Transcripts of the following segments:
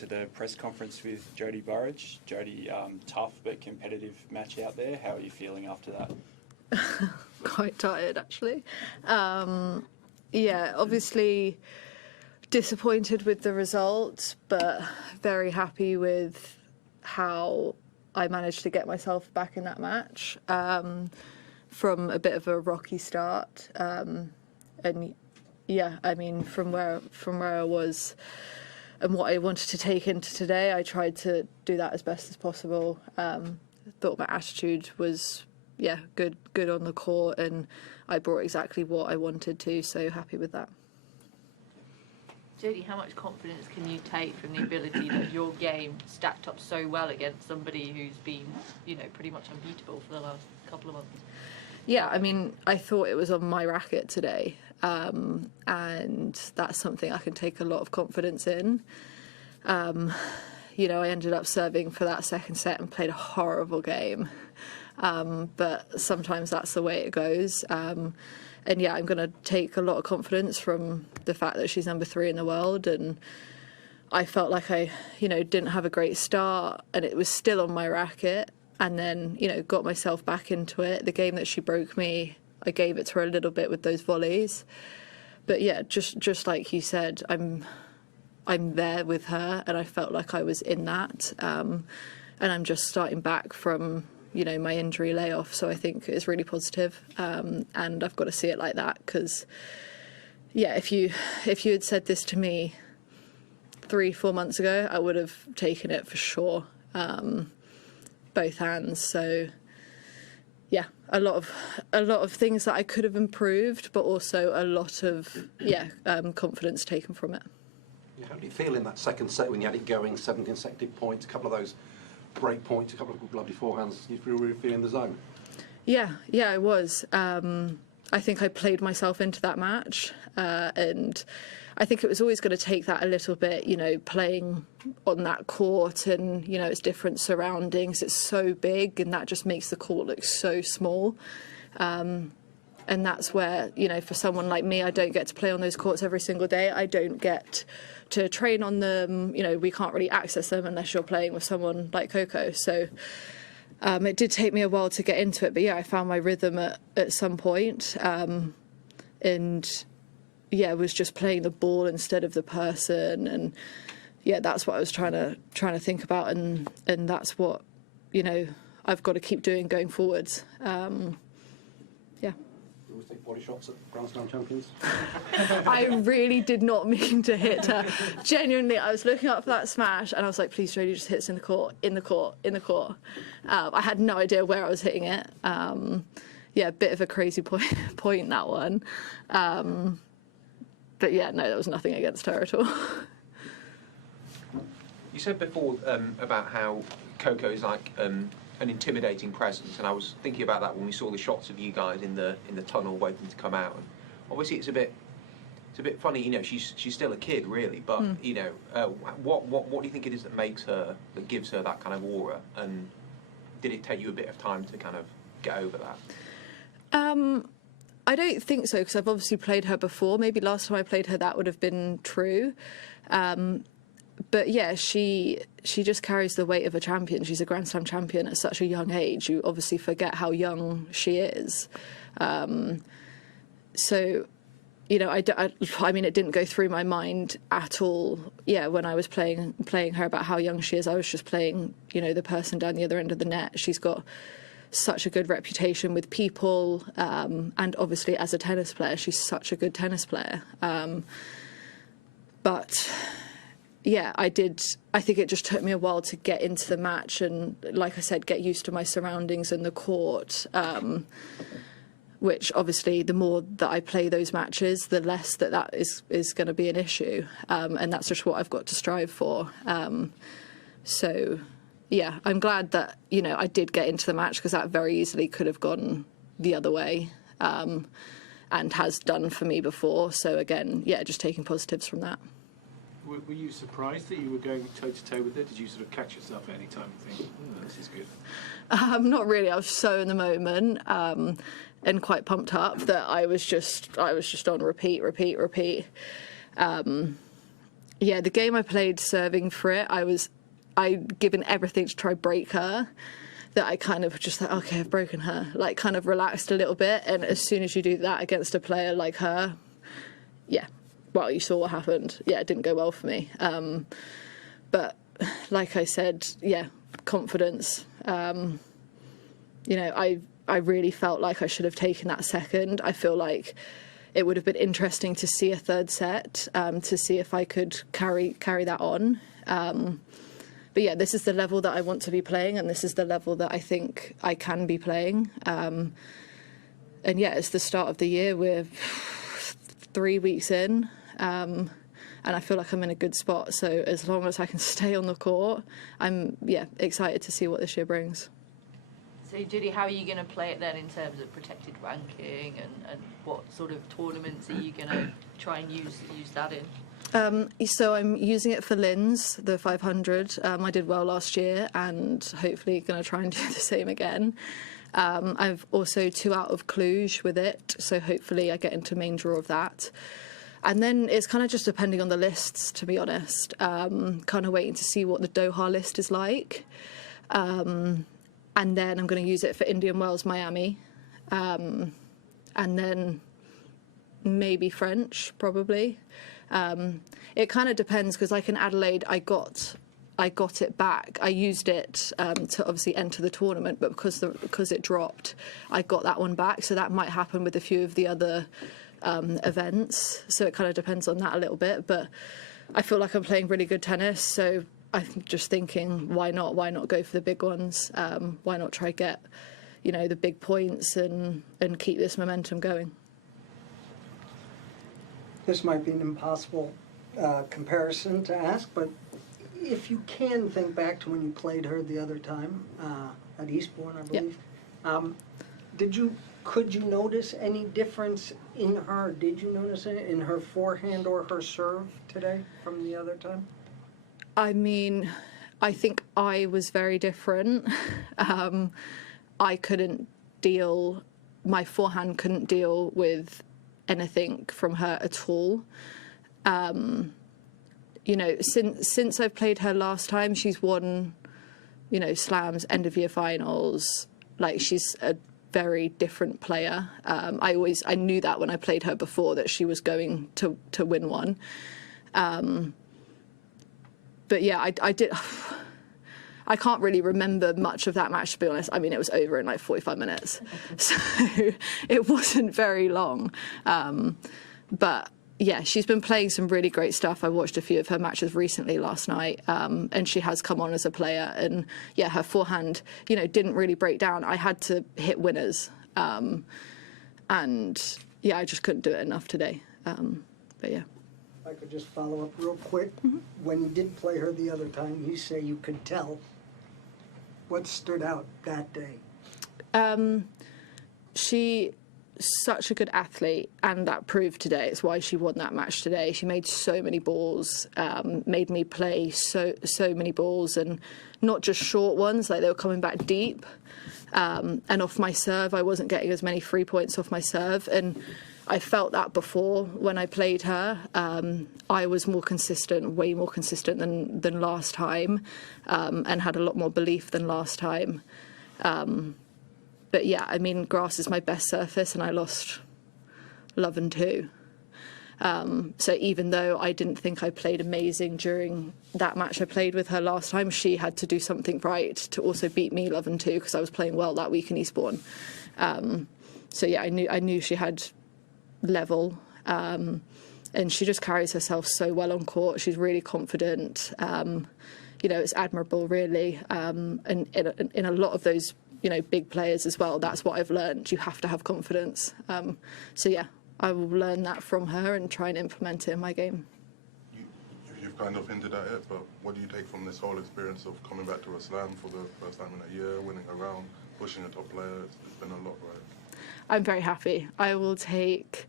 to the press conference with Jodie Burrage. Jodie, tough but competitive match out there. How are you feeling after that? Quite tired, actually. Yeah, obviously disappointed with the result, but very happy with how I managed to get myself back in that match from a bit of a rocky start. And yeah, I mean, from where I was and what I wanted to take into today, I tried to do that as best as possible. Thought my attitude was, good on the court, and I brought exactly what I wanted to, so happy with that. Jodie, how much confidence can you take from the ability that your game stacked up so well against somebody who's been, pretty much unbeatable for the last couple of months? Yeah, I mean, I thought it was on my racket today, and that's something I can take a lot of confidence in. I ended up serving for that second set and played a horrible game, but sometimes that's the way it goes. And yeah, I'm going to take a lot of confidence from the fact that she's number 3 in the world, and I felt like I, didn't have a great start, and it was still on my racket. And then, got myself back into it. The game that she broke me, I gave it to her a little bit with those volleys. But yeah, just like you said, I'm there with her, and I felt like I was in that. And I'm just starting back from, my injury layoff. So I think it's really positive. And I've got to see it like that, because, yeah, if you had said this to me 3-4 months ago, I would have taken it for sure. Both hands. So yeah, a lot of things that I could have improved, but also a lot of confidence taken from it. How did you feel in that second set when you had it going, 7 consecutive points, a couple of those break points, a couple of lovely forehands? You feel really in the zone? Yeah, I was. I think I played myself into that match, and I think it was always going to take that a little bit, playing on that court, and, it's different surroundings. It's so big, and that just makes the court look so small. And that's where, for someone like me, I don't get to play on those courts every single day. I don't get to train on them. We can't really access them unless you're playing with someone like Coco. So it did take me a while to get into it, but yeah, I found my rhythm at some point. And yeah, was just playing the ball instead of the person, and yeah, that's what I was trying to think about, and that's what I've got to keep doing going forwards. Yeah. You always take body shots at Grand Slam champions? I really did not mean to hit her. Genuinely, I was looking up for that smash, and I was like, please, Jodie, just hits in the court. I had no idea where I was hitting it. Yeah, a bit of a crazy point that one. But yeah, no, there was nothing against her at all. You said before about how Coco is like an intimidating presence, and I was thinking about that when we saw the shots of you guys in the tunnel waiting to come out. And obviously, it's a bit funny, she's still a kid, really. But what do you think it is that gives her that kind of aura? And did it take you a bit of time to kind of get over that? I don't think so, because I've obviously played her before. Maybe last time I played her, that would have been true. But yeah, she just carries the weight of a champion. She's a Grand Slam champion at such a young age. You obviously forget how young she is. So, I mean, it didn't go through my mind at all. Yeah, when I was playing her about how young she is, I was just playing, the person down the other end of the net. She's got such a good reputation with people, and obviously as a tennis player, she's such a good tennis player. But yeah, I think it just took me a while to get into the match, and like I said, get used to my surroundings and the court, which obviously the more that I play those matches, the less that is going to be an issue, and that's just what I've got to strive for. So yeah, I'm glad that, I did get into the match, because that very easily could have gone the other way, and has done for me before. So again, yeah, just taking positives from that. Were you surprised that you were going toe-to-toe with her? Did you sort of catch yourself at any time and think, this is good? Not really. I was so in the moment, and quite pumped up that I was just on repeat. Yeah, the game I played serving for it, I'd given everything to try break her, that I kind of just like, okay, I've broken her, like kind of relaxed a little bit. And as soon as you do that against a player like her, yeah, well, you saw what happened. Yeah, it didn't go well for me. But like I said, yeah, confidence. You know, I really felt like I should have taken that second. I feel like it would have been interesting to see a third set, to see if I could carry that on. But yeah, this is the level that I want to be playing, and this is the level that I think I can be playing. And yeah, it's the start of the year. We're 3 weeks in, and I feel like I'm in a good spot. So as long as I can stay on the court, I'm excited to see what this year brings. So, Jodie, how are you going to play it then in terms of protected ranking, and what sort of tournaments are you going to try and use that in? So I'm using it for Linz, the 500. I did well last year, and hopefully going to try and do the same again. I've also 2 out of Cluj with it, so hopefully I get into main draw of that. And then it's kind of just depending on the lists, to be honest. Kind of waiting to see what the Doha list is like. And then I'm going to use it for Indian Wells, Miami. And then maybe French, probably. It kind of depends, because like in Adelaide, I got it back. I used it to obviously enter the tournament, but because it dropped, I got that one back. So that might happen with a few of the other events. So it kind of depends on that a little bit. But I feel like I'm playing really good tennis, so I'm just thinking, why not? Why not go for the big ones? Why not try get, the big points and keep this momentum going? This might be an impossible comparison to ask, but if you can think back to when you played her the other time at Eastbourne, I believe, could you notice any difference in her? Did you notice it in her forehand or her serve today from the other time? I mean, I think I was very different. I couldn't deal, my forehand couldn't deal with anything from her at all. Since I've played her last time, she's won, slams, end of year finals. Like, she's a very different player. I knew that when I played her before, that she was going to win one. But yeah, I did. I can't really remember much of that match, to be honest. I mean, it was over in like 45 minutes, so it wasn't very long. But yeah, she's been playing some really great stuff. I watched a few of her matches recently last night, and she has come on as a player. And yeah, her forehand, didn't really break down. I had to hit winners, and yeah, I just couldn't do it enough today. But yeah. If I could just follow up real quick. Mm-hmm. When you did play her the other time, you say you could tell. What stood out that day? She's such a good athlete, and that proved today. It's why she won that match today. She made so many balls, made me play so many balls, and not just short ones, like they were coming back deep. And off my serve, I wasn't getting as many free points off my serve, and I felt that before when I played her. I was more consistent, way more consistent than last time, and had a lot more belief than last time. But yeah, I mean, grass is my best surface, and I lost love and 2. So even though I didn't think I played amazing during that match I played with her last time, she had to do something right to also beat me love and 2, because I was playing well that week in Eastbourne. So yeah, I knew she had level, and she just carries herself so well on court. She's really confident. It's admirable, really. And in a lot of those, big players as well, that's what I've learned. You have to have confidence. So yeah, I will learn that from her and try and implement it in my game. You've kind of hinted at it, but what do you take from this whole experience of coming back to a slam for the first time in a year, winning a round, pushing a top player? It's been a lot, right? I'm very happy. I will take,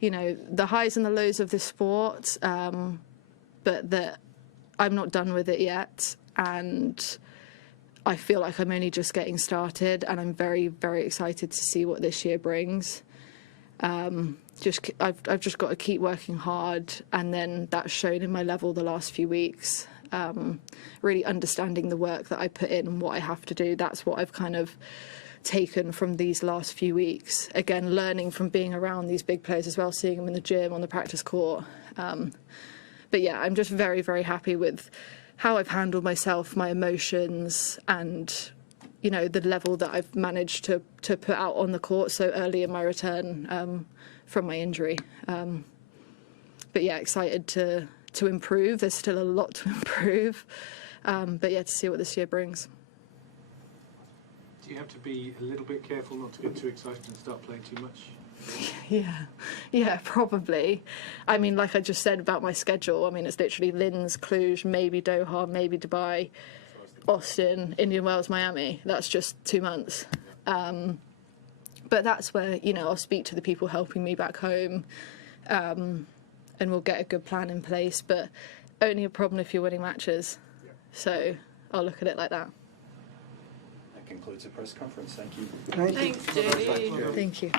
the highs and the lows of this sport, but that I'm not done with it yet, and I feel like I'm only just getting started, and I'm very, very excited to see what this year brings. I've just got to keep working hard, and then that's shown in my level the last few weeks. Really understanding the work that I put in and what I have to do. That's what I've kind of taken from these last few weeks. Again, learning from being around these big players as well, seeing them in the gym, on the practice court. But yeah, I'm just very, very happy with how I've handled myself, my emotions, and the level that I've managed to put out on the court so early in my return from my injury. But yeah, excited to improve. There's still a lot to improve. But yeah, to see what this year brings. Do you have to be a little bit careful not to get too excited and start playing too much? Yeah, probably. I mean, like I just said about my schedule, I mean, it's literally Linz, Cluj, maybe Doha, maybe Dubai, Austin, Indian Wells, Miami. That's just 2 months. But that's where, I'll speak to the people helping me back home, and we'll get a good plan in place. But only a problem if you're winning matches. So I'll look at it like that. That concludes the press conference. Thank you. Thanks, Jodie. Thank you.